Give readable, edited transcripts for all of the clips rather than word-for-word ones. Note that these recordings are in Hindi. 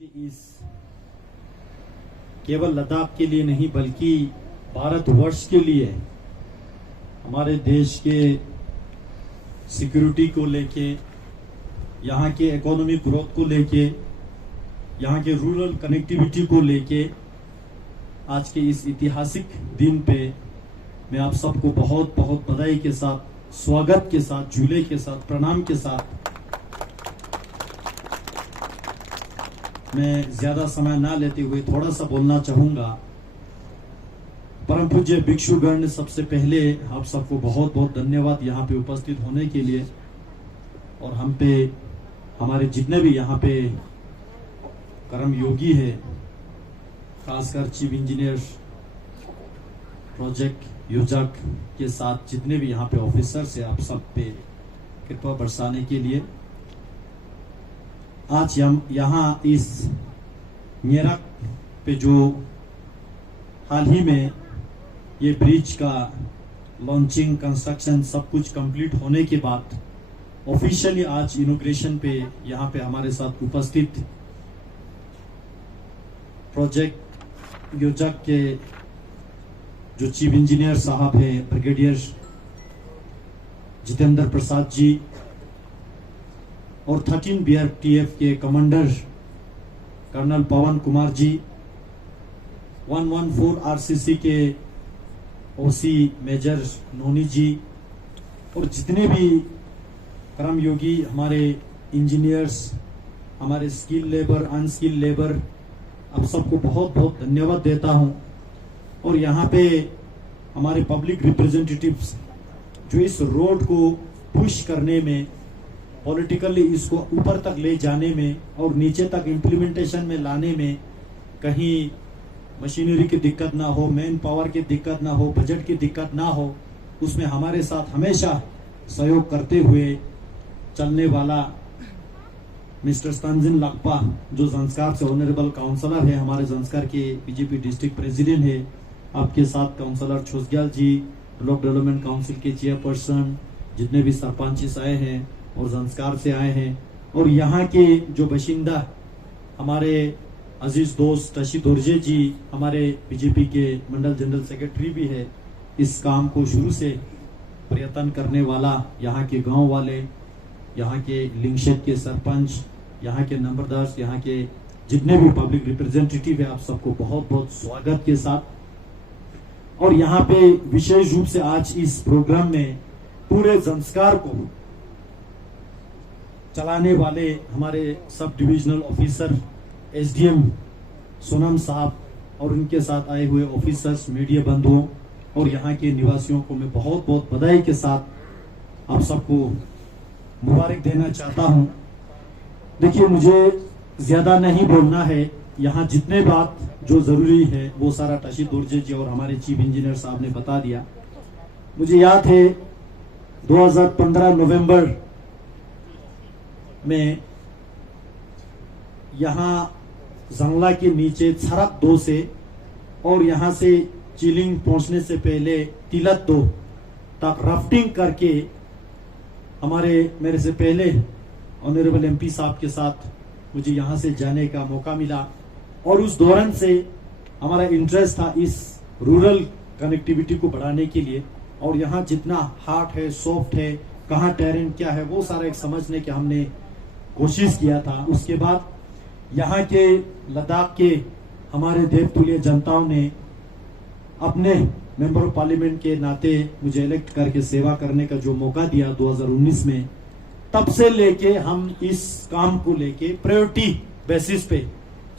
इस केवल लद्दाख के लिए नहीं बल्कि भारतवर्ष के लिए हमारे देश के सिक्योरिटी को लेके, यहाँ के इकोनॉमिक ग्रोथ को लेके, यहाँ के रूरल कनेक्टिविटी को लेके आज के इस ऐतिहासिक दिन पे मैं आप सबको बहुत बहुत बधाई के साथ, स्वागत के साथ, झूले के साथ, प्रणाम के साथ मैं ज्यादा समय ना लेते हुए थोड़ा सा बोलना चाहूंगा। परम पूज्य भिक्षुगण, सबसे पहले आप सबको बहुत बहुत धन्यवाद यहाँ पे उपस्थित होने के लिए, और हम पे हमारे जितने भी यहाँ पे कर्म योगी है, खासकर चीफ इंजीनियर प्रोजेक्ट योजक के साथ जितने भी यहाँ पे ऑफिसर्स है, आप सब पे कृपा बरसाने के लिए। आज हम यहाँ इस न्येरक पे जो हाल ही में ये ब्रिज का लॉन्चिंग, कंस्ट्रक्शन सब कुछ कंप्लीट होने के बाद ऑफिशियली आज इनॉग्रेशन पे यहाँ पे हमारे साथ उपस्थित प्रोजेक्ट योजक के जो चीफ इंजीनियर साहब है, ब्रिगेडियर जितेंद्र प्रसाद जी, और 13 BRTF के कमांडर कर्नल पवन कुमार जी, 114 RCC के OC मेजर नोनी जी, और जितने भी कर्मयोगी हमारे इंजीनियर्स, हमारे स्किल लेबर, अनस्किल लेबर, आप सबको बहुत बहुत धन्यवाद देता हूं। और यहाँ पे हमारे पब्लिक रिप्रेजेंटेटिव्स जो इस रोड को पुश करने में, पॉलिटिकली इसको ऊपर तक ले जाने में और नीचे तक इम्प्लीमेंटेशन में लाने में कहीं मशीनरी की दिक्कत ना हो, मैन पावर की दिक्कत ना हो, बजट की दिक्कत ना हो, उसमें हमारे साथ हमेशा सहयोग करते हुए चलने वाला मिस्टर तंजिन लकपा, जो संस्कार से ऑनरेबल काउंसलर है, हमारे संस्कार के बीजेपी डिस्ट्रिक्ट प्रेसिडेंट है, आपके साथ काउंसलर छोसग्याल जी, ब्लॉक डेवलपमेंट काउंसिल के चेयरपर्सन, जितने भी सरपंच आए हैं और संस्कार से आए हैं, और यहाँ के जो बाशिंदा हमारे अजीज दोस्त टशी दोरजे जी, हमारे बीजेपी के मंडल जनरल सेक्रेटरी भी है, इस काम को शुरू से प्रयत्न करने वाला, यहाँ के गांव वाले, यहाँ के लिंगशेद के सरपंच, यहाँ के नंबरदार, यहाँ के जितने भी पब्लिक रिप्रेजेंटेटिव है, आप सबको बहुत बहुत स्वागत के साथ। और यहाँ पे विशेष रूप से आज इस प्रोग्राम में पूरे संस्कार को चलाने वाले हमारे sub divisional officer SDM Sonam साहब और उनके साथ आए हुए ऑफिसर्स, मीडिया बंधुओं और यहाँ के निवासियों को मैं बहुत बहुत बधाई के साथ आप सबको मुबारक देना चाहता हूँ। देखिए, मुझे ज्यादा नहीं बोलना है, यहाँ जितने बात जो जरूरी है वो सारा टशी दोरजे जी और हमारे चीफ इंजीनियर साहब ने बता दिया। मुझे याद है 2015 नवंबर में यहाँ जंगला के नीचे छरक 2 से और यहाँ से चिलिंग पहुंचने से पहले तिलक 2 तक राफ्टिंग करके मेरे से पहले ऑनरेबल MP साहब के साथ मुझे यहाँ से जाने का मौका मिला, और उस दौरान से हमारा इंटरेस्ट था इस रूरल कनेक्टिविटी को बढ़ाने के लिए, और यहाँ जितना हार्ड है, सॉफ्ट है, कहाँ टेरेन क्या है, वो सारा एक समझने की हमने कोशिश किया था। उसके बाद यहाँ के लद्दाख के हमारे देवतुल्य जनताओं ने अपने मेंबर ऑफ पार्लियामेंट के नाते मुझे इलेक्ट करके सेवा करने का जो मौका दिया 2019 में, तब से लेके हम इस काम को लेके प्रायोरिटी बेसिस पे,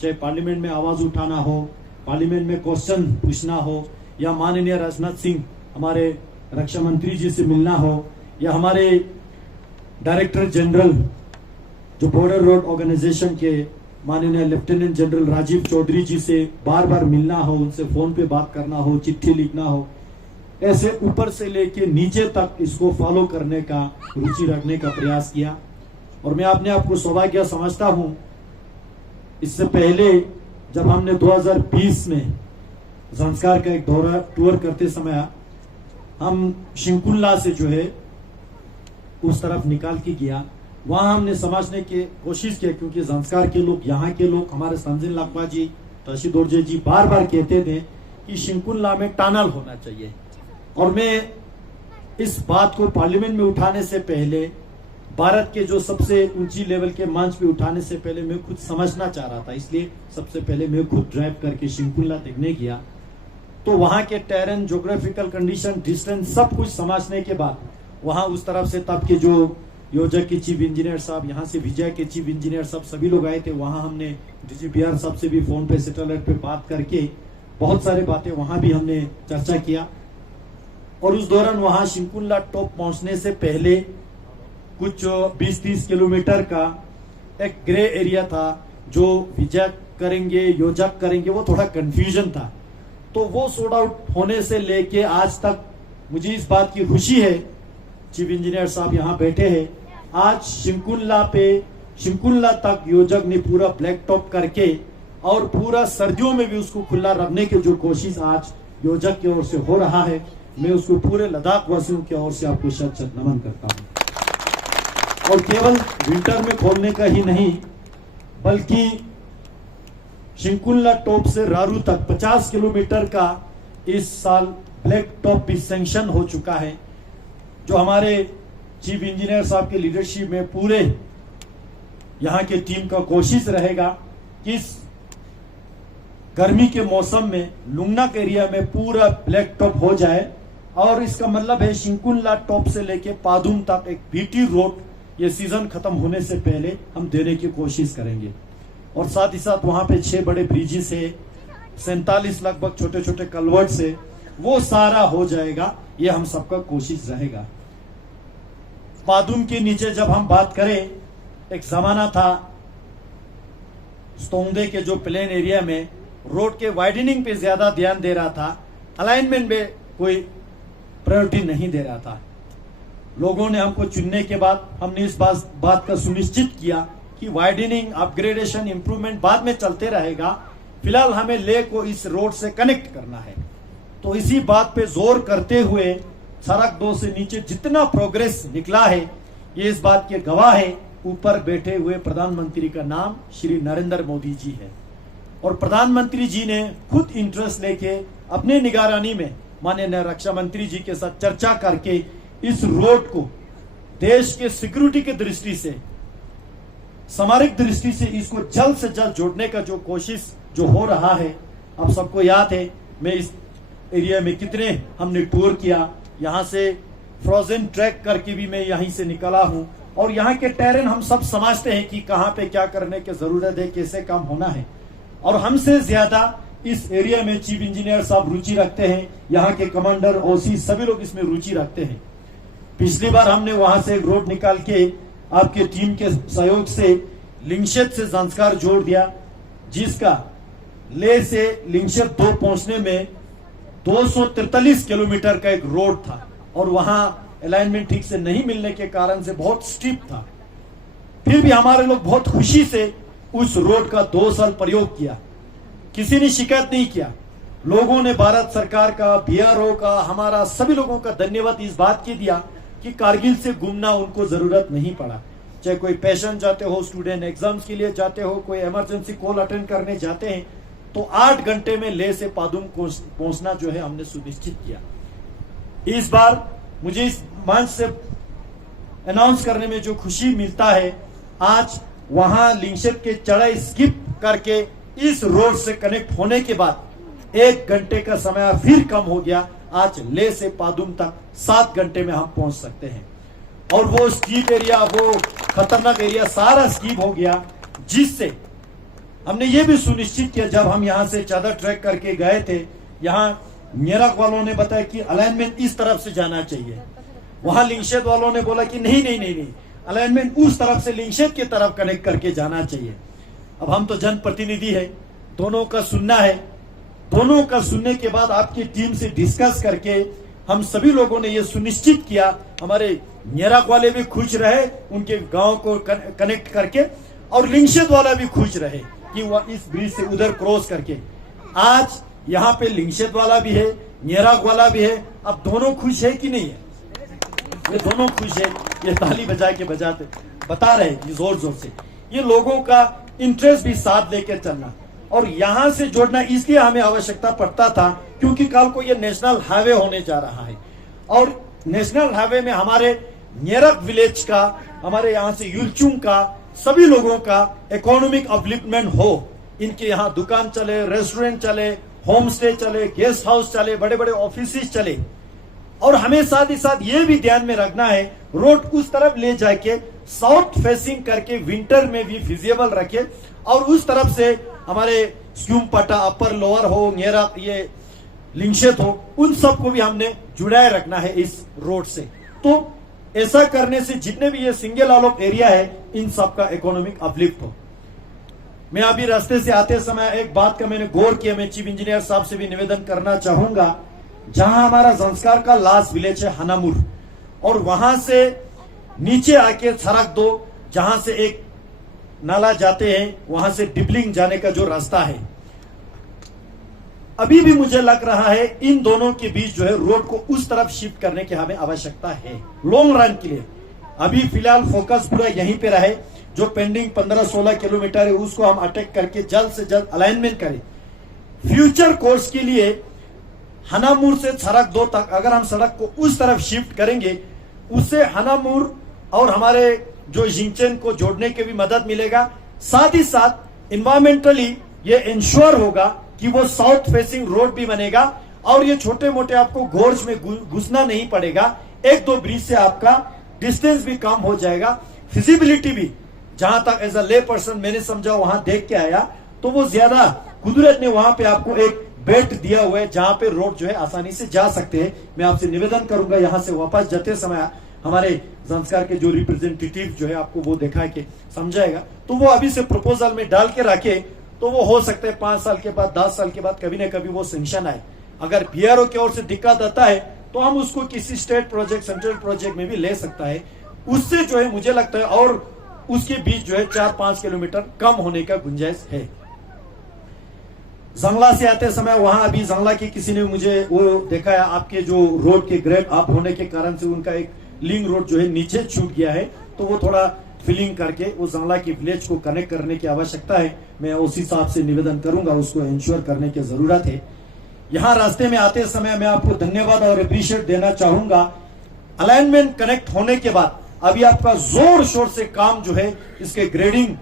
चाहे पार्लियामेंट में आवाज उठाना हो, पार्लियामेंट में क्वेश्चन पूछना हो, या माननीय राजनाथ सिंह हमारे रक्षा मंत्री जी से मिलना हो, या हमारे डायरेक्टर जनरल जो बॉर्डर रोड ऑर्गेनाइजेशन के माननीय लेफ्टिनेंट जनरल राजीव चौधरी जी से बार बार मिलना हो, उनसे फोन पे बात करना हो, चिट्ठी लिखना हो, ऐसे ऊपर से लेके नीचे तक इसको फॉलो करने का, रुचि रखने का प्रयास किया। और मैं अपने आप को सौभाग्य समझता हूं, इससे पहले जब हमने 2020 में संस्कार का एक दौरा टूर करते समय हम शिंकुल्ला से जो है उस तरफ निकाल के गया, वहां हमने समझने की कोशिश की, क्योंकि संस्कार के लोग, यहाँ के लोग, हमारे संजिन लाकवा जी, तशी दोरजे जी बार बार कहते थे कि शिंकुला में टनल होना चाहिए। और मैं इस बात को पार्लियामेंट में उठाने से पहले, भारत के जो सबसे ऊंची लेवल के मंच पे उठाने से पहले मैं खुद समझना चाह रहा था, इसलिए सबसे पहले मैं खुद ड्राइव करके शिंकुला देखने गया। तो वहां के टेरेन, ज्योग्राफिकल कंडीशन, डिस्टेंस सब कुछ समझने के बाद वहां उस तरफ से तब के जो योजक के चीफ इंजीनियर साहब, यहाँ से विजय के चीफ इंजीनियर साहब, सभी लोग आए थे। वहां हमने डीजीपीआर साहब से भी फोन पे, सैटेलाइट पे बात करके बहुत सारे बातें वहां भी हमने चर्चा किया। और उस दौरान वहां शिंकुला टॉप पहुंचने से पहले कुछ 20-30 किलोमीटर का एक ग्रे एरिया था, जो विजय करेंगे, योजक करेंगे, वो थोड़ा कंफ्यूजन था। तो वो सॉर्ट आउट होने से लेके आज तक मुझे इस बात की खुशी है, चीफ इंजीनियर साहब यहाँ बैठे हैं, आज शिंकुला तक योजक ने पूरा ब्लैक टॉप करके और पूरा सर्दियों में भी उसको खुला रखने की जो कोशिश आज योजक की ओर से हो रहा है, मैं उसको पूरे लद्दाख वासियों की ओर से आपको शत शत नमन करता हूं। और केवल विंटर में खोलने का ही नहीं, बल्कि शिंकुला टॉप से रारू तक 50 किलोमीटर का इस साल ब्लैक टॉप भी सैंक्शन हो चुका है, जो हमारे चीफ इंजीनियर साहब के लीडरशिप में पूरे यहाँ के टीम का कोशिश रहेगा कि इस गर्मी के मौसम में लुंगनाक एरिया में पूरा ब्लैक टॉप हो जाए। और इसका मतलब है शिंकुला टॉप से लेके पादुम तक एक बीटी रोड ये सीजन खत्म होने से पहले हम देने की कोशिश करेंगे। और साथ ही साथ वहां पे 6 बड़े ब्रिजेस है, 47 लगभग छोटे छोटे कलवर्ट से, वो सारा हो जाएगा, ये हम सबका कोशिश रहेगा। पादुम के नीचे जब हम बात करें, एक जमाना था स्तोंगदे के जो प्लेन एरिया में रोड के वाइडनिंग पे ज्यादा ध्यान दे रहा था, अलाइनमेंट में कोई प्रायोरिटी नहीं दे रहा था। लोगों ने हमको चुनने के बाद हमने इस बात का सुनिश्चित किया कि वाइडनिंग, अपग्रेडेशन, इंप्रूवमेंट बाद में चलते रहेगा, फिलहाल हमें ले को इस रोड से कनेक्ट करना है। तो इसी बात पे जोर करते हुए सड़क 2 से नीचे जितना प्रोग्रेस निकला है, ये इस बात के गवाह है। ऊपर बैठे हुए प्रधानमंत्री का नाम श्री नरेंद्र मोदी जी है, और प्रधानमंत्री जी ने खुद इंटरेस्ट लेके अपने निगरानी में माननीय रक्षा मंत्री जी के साथ चर्चा करके इस रोड को देश के सिक्योरिटी की दृष्टि से, सामरिक दृष्टि से इसको जल्द से जल्द जोड़ने का जो कोशिश जो हो रहा है, आप सबको याद है मैं इस एरिया में कितने हमने टूर किया, यहाँ से फ्रोजन ट्रैक करके भी मैं यहीं से निकला हूं। और यहाँ के टेरेन हम सब समझते हैं कि कहाँ पे क्या करने की जरूरत है, कैसे काम होना है। और हमसे ज्यादा इस एरिया में चीफ इंजीनियर साहब रुचि रखते हैं, यहाँ के कमांडर, ओसी सभी लोग इसमें रुचि रखते हैं। पिछली बार हमने वहां से एक रोड निकाल के आपके टीम के सहयोग से लिंगशेत से संस्कार जोड़ दिया, जिसका ले से लिंगशेत 2 पहुंचने में 243 किलोमीटर का एक रोड था, और वहां अलाइनमेंट ठीक से नहीं मिलने के कारण से बहुत स्टीप था। फिर भी हमारे लोग बहुत खुशी से उस रोड का 2 साल प्रयोग किया, किसी ने शिकायत नहीं किया। लोगों ने भारत सरकार का, बीआरओ का, हमारा सभी लोगों का धन्यवाद इस बात की दिया कि कारगिल से घूमना उनको जरूरत नहीं पड़ा। चाहे कोई पेशेंट जाते हो, स्टूडेंट एग्जाम्स के लिए जाते हो, कोई इमरजेंसी कॉल अटेंड करने जाते हैं, तो 8 घंटे में ले से पादुम पहुंचना जो है हमने सुनिश्चित किया। इस बार मुझे इस मंच से अनाउंस करने में जो खुशी मिलता है, आज वहां लिंगशेत के चढ़ाई स्किप करके इस रोड से कनेक्ट होने के बाद 1 घंटे का समय फिर कम हो गया। आज ले से पादुम तक 7 घंटे में हम पहुंच सकते हैं, और वो स्कीप एरिया, वो खतरनाक एरिया सारा स्कीप हो गया, जिससे हमने ये भी सुनिश्चित किया। जब हम यहाँ से चादर ट्रैक करके गए थे, यहाँ मेरक वालों ने बताया कि अलाइनमेंट इस तरफ से जाना चाहिए, वहां लिंगशेत वालों ने बोला कि नहीं, अलाइनमेंट उस तरफ से लिंगशेत की तरफ कनेक्ट करके जाना चाहिए। अब हम तो जनप्रतिनिधि है, दोनों का सुनना है। दोनों का सुनने के बाद आपकी टीम से डिस्कस करके हम सभी लोगों ने यह सुनिश्चित किया, हमारे मेरक वाले भी खुश रहे उनके गांव को कनेक्ट करके, और लिंगशेत वाला भी खुश रहे कि वह इस ब्रिज से उधर क्रॉस करके। आज यहाँ पे लिंगशेत वाला भी है, मेरक वाला भी है। अब दोनों खुश है कि नहीं है? ये दोनों खुश है, ये ताली बजा के बजाते बता रहे हैं जोर जोर से, ये लोगों का इंटरेस्ट भी साथ लेकर चलना और यहां से जोड़ना इसलिए हमें आवश्यकता पड़ता था क्योंकि कल को ये नेशनल हाईवे होने जा रहा है और नेशनल हाईवे में हमारे न्यरक विलेज का, हमारे यहाँ से युलचुंग का, सभी लोगों का इकोनॉमिक अपलिफ्टमेंट हो। इनके यहाँ दुकान चले, रेस्टोरेंट चले, होम स्टे चले, गेस्ट हाउस चले, बड़े बड़े ऑफिस चले। और हमें साथ ही साथ ये भी ध्यान में रखना है रोड उस तरफ ले जाके साउथ फेसिंग करके विंटर में भी फिजिबल रखे और उस तरफ से हमारे स्यूमपटा अपर लोअर हो, न्येरा, ये लिंगशेत हो, उन सबको भी हमने जुड़ाए रखना है इस रोड से। तो ऐसा करने से जितने भी ये सिंगल आलोक एरिया है इन सबका इकोनॉमिक अपलिफ्ट हो। मैं अभी रास्ते से आते समय एक बात का मैंने गौर किया, मैं चीफ इंजीनियर साहब से भी निवेदन करना चाहूंगा। जहां हमारा संस्कार का लास्ट विलेज है हनामुर और वहां से नीचे आके सड़क दो, जहां से एक नाला जाते हैं, वहां से डिबलिंग जाने का जो रास्ता है, अभी भी मुझे लग रहा है इन दोनों के बीच जो है रोड को उस तरफ शिफ्ट करने की हमें आवश्यकता है लॉन्ग रन के लिए। अभी फिलहाल फोकस पूरा यहीं पे रहे, जो पेंडिंग 15-16 किलोमीटर है उसको हम अटैक करके जल्द से जल्द अलाइनमेंट करें। फ्यूचर कोर्स के लिए हनामुर से सड़क 2 तक अगर हम सड़क को उस तरफ शिफ्ट करेंगे, उससे हनामुर और हमारे जो जिंगचेन को जोड़ने के भी मदद मिलेगा। साथ ही साथ इन्वायरमेंटली ये इंश्योर होगा कि वो साउथ फेसिंग रोड भी बनेगा और ये छोटे मोटे आपको गोर्ज में घुसना नहीं पड़ेगा। 1-2 ब्रिज से आपका डिस्टेंस भी कम हो जाएगा, फिजिबिलिटी भी, जहां तक एज अ ले पर्सन मैंने समझा वहां देख के आया, तो वो ज्यादा कुदरत ने वहां पे आपको एक बेल्ट दिया हुआ है जहां पे रोड जो है आसानी से जा सकते हैं। मैं आपसे निवेदन करूंगा यहां से वापस जाते समय हमारे संस्कार के जो रिप्रेजेंटेटिव जो है आपको वो दिखा के समझाएगा, तो वो अभी से प्रपोजल में डाल के रखे, तो वो हो सकता है 5 साल के बाद, 10 साल के बाद कभी ना कभी वो सेंक्शन आए। अगर बीआरओ की ओर से दिक्कत आता है तो हम उसको किसी स्टेट प्रोजेक्ट, सेंट्रल प्रोजेक्ट में भी ले सकता है। उससे जो है मुझे लगता है और उसके बीच जो है 4-5 किलोमीटर कम होने का गुंजाइश है। जंगला से आते समय वहां अभी जंगला की किसी ने मुझे वो देखा है, आपके जो रोड के ग्रेड अप होने के कारण से उनका एक लिंक रोड जो है नीचे छूट गया है, तो वो थोड़ा फिलिंग करके वो जंगला की विलेज को कनेक्ट करने की आवश्यकता है। मैं उसी हिसाब से निवेदन करूंगा, उसको इंश्योर करने की जरूरत है। यहाँ रास्ते में आते समय मैं आपको धन्यवाद और अप्रिशिएट देना चाहूंगा। अलाइनमेंट कनेक्ट होने के बाद अभी आपका जोर शोर से काम जो है इसके ग्रेडिंग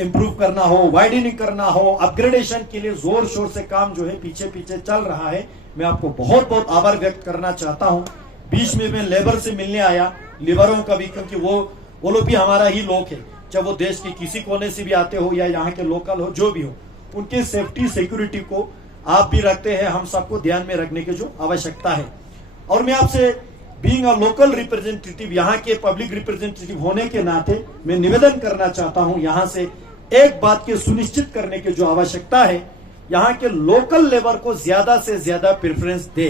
इंप्रूव करना हो, वाइडनिंग करना हो, अपग्रेडेशन के लिए जोर शोर से काम जो है पीछे पीछे चल रहा है। मैं आपको बहुत बहुत आभार व्यक्त करना चाहता हूं। बीच में मैं लेबर से मिलने आया, लेबरों का भी, क्योंकि वो लोग भी हमारा ही लोग है, चाहे वो देश के किसी कोने से भी आते हो या यहाँ के लोकल हो, जो भी हो, उनके सेफ्टी सिक्योरिटी को आप भी रखते हैं, हम सबको ध्यान में रखने की जो आवश्यकता है। और मैं आपसे बीइंग अ लोकल रिप्रेजेंटेटिव, यहाँ के पब्लिक रिप्रेजेंटेटिव होने के नाते मैं निवेदन करना चाहता हूँ यहाँ से एक बात के सुनिश्चित करने की जो आवश्यकता है, यहाँ के लोकल लेबर को ज्यादा से ज्यादा प्रेफरेंस दे।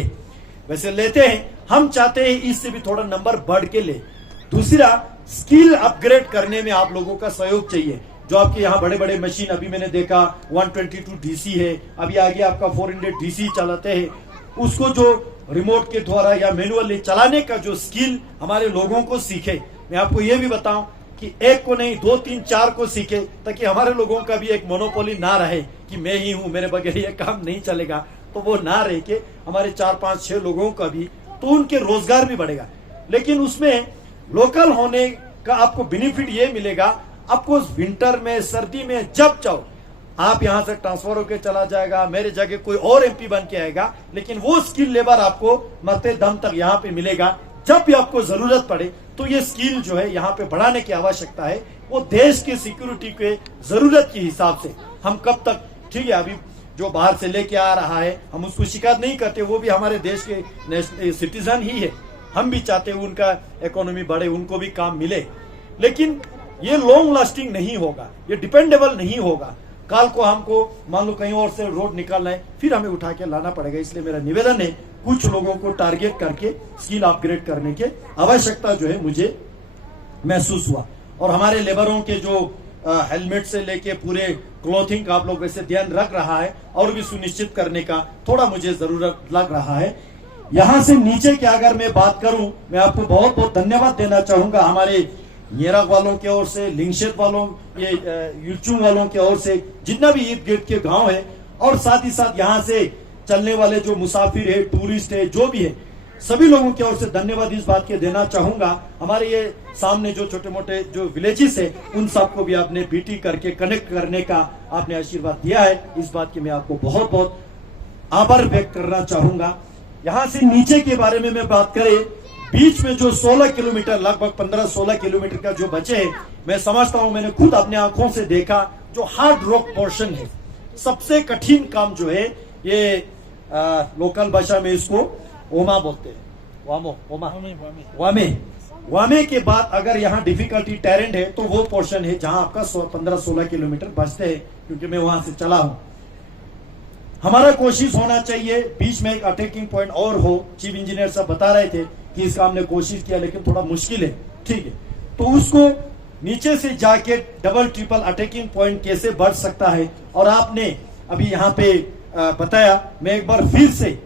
वैसे लेते हैं, हम चाहते हैं इससे भी थोड़ा नंबर बढ़ के ले। दूसरा, स्किल अपग्रेड करने में आप लोगों का सहयोग चाहिए। जो आपके यहाँ बड़े बड़े मशीन अभी मैंने देखा 122 डीसी है, अभी आगे आपका 400 डीसी चलाते हैं, उसको जो रिमोट के द्वारा या मैनुअली चलाने का जो स्किल हमारे लोगों को सीखे। मैं आपको ये भी बताऊं कि एक को नहीं, 2, 3, 4 को सीखे, ताकि हमारे लोगों का भी एक मोनोपोली ना रहे कि मैं ही हूं, मेरे बगैर ये काम नहीं चलेगा। तो वो ना रहे के हमारे 4, 5, 6 लोगों का भी, तो उनके रोजगार भी बढ़ेगा। लेकिन उसमें लोकल होने का आपको बेनिफिट ये मिलेगा, आपको विंटर में, सर्दी में जब चाहो आप यहां से ट्रांसफर होकर चला जाएगा, मेरे जगह कोई और एमपी बन के आएगा, लेकिन वो स्किल लेबर आपको मरते दम तक यहाँ पे मिलेगा। जब भी आपको जरूरत पड़े तो ये स्किल जो है यहाँ पे बढ़ाने की आवश्यकता है। वो देश की सिक्योरिटी के जरूरत के हिसाब से हम कब तक, ठीक है, अभी जो बाहर से लेके आ रहा है हम उसको शिकायत नहीं करते, वो भी हमारे देश के सिटीजन ही है। हम भी चाहते हैं उनका इकोनॉमी बढ़े, उनको भी काम मिले, लेकिन ये लॉन्ग लास्टिंग नहीं होगा, ये डिपेंडेबल नहीं होगा। कल को हमको मान लो कहीं और से रोड निकालना है, फिर हमें उठा के लाना पड़ेगा। इसलिए मेरा निवेदन है, कुछ लोगों को टारगेट करके स्किल अपग्रेड करने की आवश्यकता जो है मुझे महसूस हुआ। और हमारे लेबरों के जो हेलमेट से लेके पूरे क्लॉथिंग का आप लोग वैसे ध्यान रख रहा है, और भी सुनिश्चित करने का थोड़ा मुझे जरूरत लग रहा है। यहाँ से नीचे की अगर मैं बात करूं, मैं आपको बहुत बहुत धन्यवाद देना चाहूंगा हमारे येराक वालों की ओर से, लिंगशेत वालों, ये युलचुंग वालों की ओर से, जितना भी ईद गिर्द के गांव है, और साथ ही साथ यहाँ से चलने वाले जो मुसाफिर है, टूरिस्ट है, जो भी है, सभी लोगों की ओर से धन्यवाद इस बात के देना चाहूंगा। हमारे ये सामने जो छोटे मोटे जो विलेजेस है, उन सबको भी आपने बीटी करके कनेक्ट करने का आपने आशीर्वाद दिया है, इस बात की मैं आपको बहुत बहुत आभार व्यक्त करना चाहूंगा। यहां से नीचे के बारे में मैं बात करें, बीच में जो 16 किलोमीटर, लगभग 15-16 किलोमीटर का जो बचे है, मैं समझता हूं, मैंने खुद अपने आंखों से देखा, जो हार्ड रॉक पोर्शन है, सबसे कठिन काम जो है, ये लोकल भाषा में इसको ओमा बोलते हैं, वामे के बाद अगर यहाँ डिफिकल्टी टेरेंट है, तो वो पोर्शन है जहां आपका 15-16 किलोमीटर बचते हैं, क्योंकि मैं वहां से चला हूं। हमारा कोशिश होना चाहिए बीच में एक अटैकिंग पॉइंट और हो। चीफ इंजीनियर साहब बता रहे थे कि इसका हमने कोशिश किया, लेकिन थोड़ा मुश्किल है, ठीक है, तो उसको नीचे से जाके डबल ट्रिपल अटैकिंग पॉइंट कैसे बढ़ सकता है, और आपने अभी यहाँ पे बताया। मैं एक बार फिर से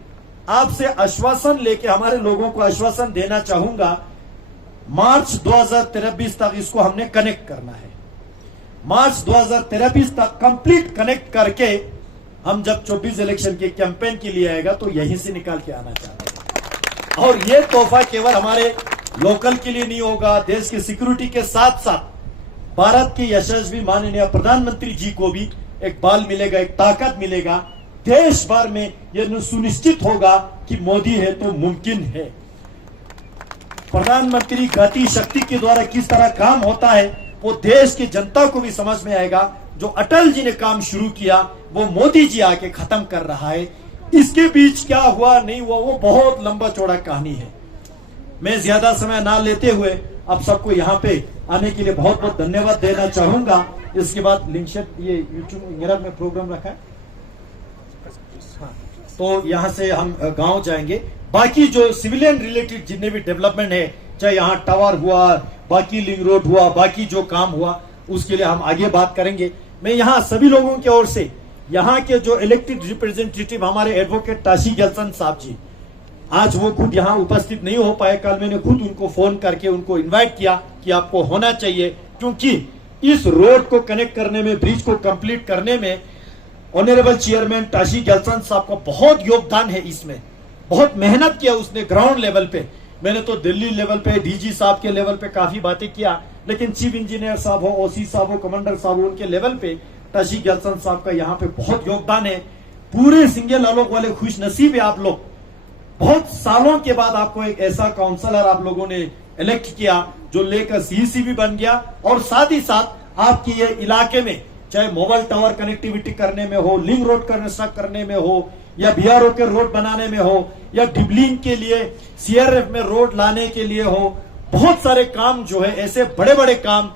आपसे आश्वासन लेके हमारे लोगों को आश्वासन देना चाहूंगा, मार्च 2023 तक इसको हमने कनेक्ट करना है। मार्च 2023 तक कंप्लीट कनेक्ट करके हम जब 24 इलेक्शन के कैंपेन के लिए आएगा, तो यहीं से निकाल के आना चाहते हैं। और ये तोहफा केवल हमारे लोकल के लिए नहीं होगा, देश की सिक्योरिटी के साथ साथ भारत के यशस्वी माननीय प्रधानमंत्री जी को भी एक बल मिलेगा, एक ताकत मिलेगा। देश भर में यह सुनिश्चित होगा कि मोदी है तो मुमकिन है। प्रधानमंत्री गति शक्ति के द्वारा किस तरह काम होता है, वो देश की जनता को भी समझ में आएगा। जो अटल जी ने काम शुरू किया, वो मोदी जी आके खत्म कर रहा है। इसके बीच क्या हुआ नहीं हुआ, वो बहुत लंबा चौड़ा कहानी है। मैं ज्यादा समय ना लेते हुए आप सबको यहाँ पे आने के लिए बहुत बहुत धन्यवाद देना चाहूंगा। इसके बाद लिंगशेत, ये यूट्यूब येराक में प्रोग्राम रखा है, तो यहाँ से हम गांव जाएंगे। बाकी जो सिविलियन रिलेटेड जितने भी डेवलपमेंट है, चाहे यहाँ टावर हुआ, बाकी लिंक रोड हुआ, बाकी जो काम हुआ, उसके लिए हम आगे बात करेंगे। मैं यहाँ सभी लोगों की ओर से, यहाँ के जो इलेक्टेड रिप्रेजेंटेटिव हमारे एडवोकेट ताशी गलसन साहब जी, आज वो खुद यहाँ उपस्थित नहीं हो पाए, कल मैंने खुद उनको फोन करके उनको इन्वाइट किया कि आपको होना चाहिए, क्योंकि इस रोड को कनेक्ट करने में, ब्रिज को कंप्लीट करने में ऑनरेबल चेयरमैन ताशी गलसन साहब का बहुत योगदान है। इसमें बहुत मेहनत किया उसने ग्राउंड लेवल पे। मैंने तो दिल्ली लेवल पे डीजी साहब के लेवल पे काफी बातें किया, लेकिन चीफ इंजीनियर साहब हो, ओसी साहब हो, कमांडर साहब हो, उनके लेवल पे ताशी गलसन साहब का यहाँ पे बहुत योगदान है। पूरे सिंगल आलोक वाले खुश नसीब है आप लोग, बहुत सालों के बाद आपको एक ऐसा काउंसलर आप लोगों ने इलेक्ट किया जो लेकर सीईसी भी बन गया, और साथ ही साथ आपके ये इलाके में चाहे मोबाइल टावर कनेक्टिविटी करने में हो, लिंक रोड कंस्ट्रक्ट करने में हो, या बीआरओ के रोड बनाने में हो, या डिबलिंग के लिए सीआरएफ में रोड लाने के लिए हो, बहुत सारे काम जो है, ऐसे बड़े बड़े काम,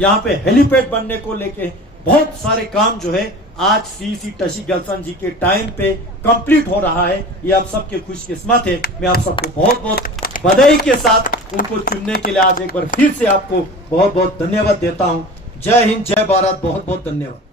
यहाँ पे हेलीपैड बनने को लेके बहुत सारे काम जो है आज सीईसी ताशी गलसन जी के टाइम पे कंप्लीट हो रहा है। ये आप सबके खुशकिस्मत है। मैं आप सबको बहुत बहुत बधाई के साथ उनको चुनने के लिए आज एक बार फिर से आपको बहुत बहुत धन्यवाद देता हूं। जय हिंद, जय भारत, बहुत बहुत धन्यवाद।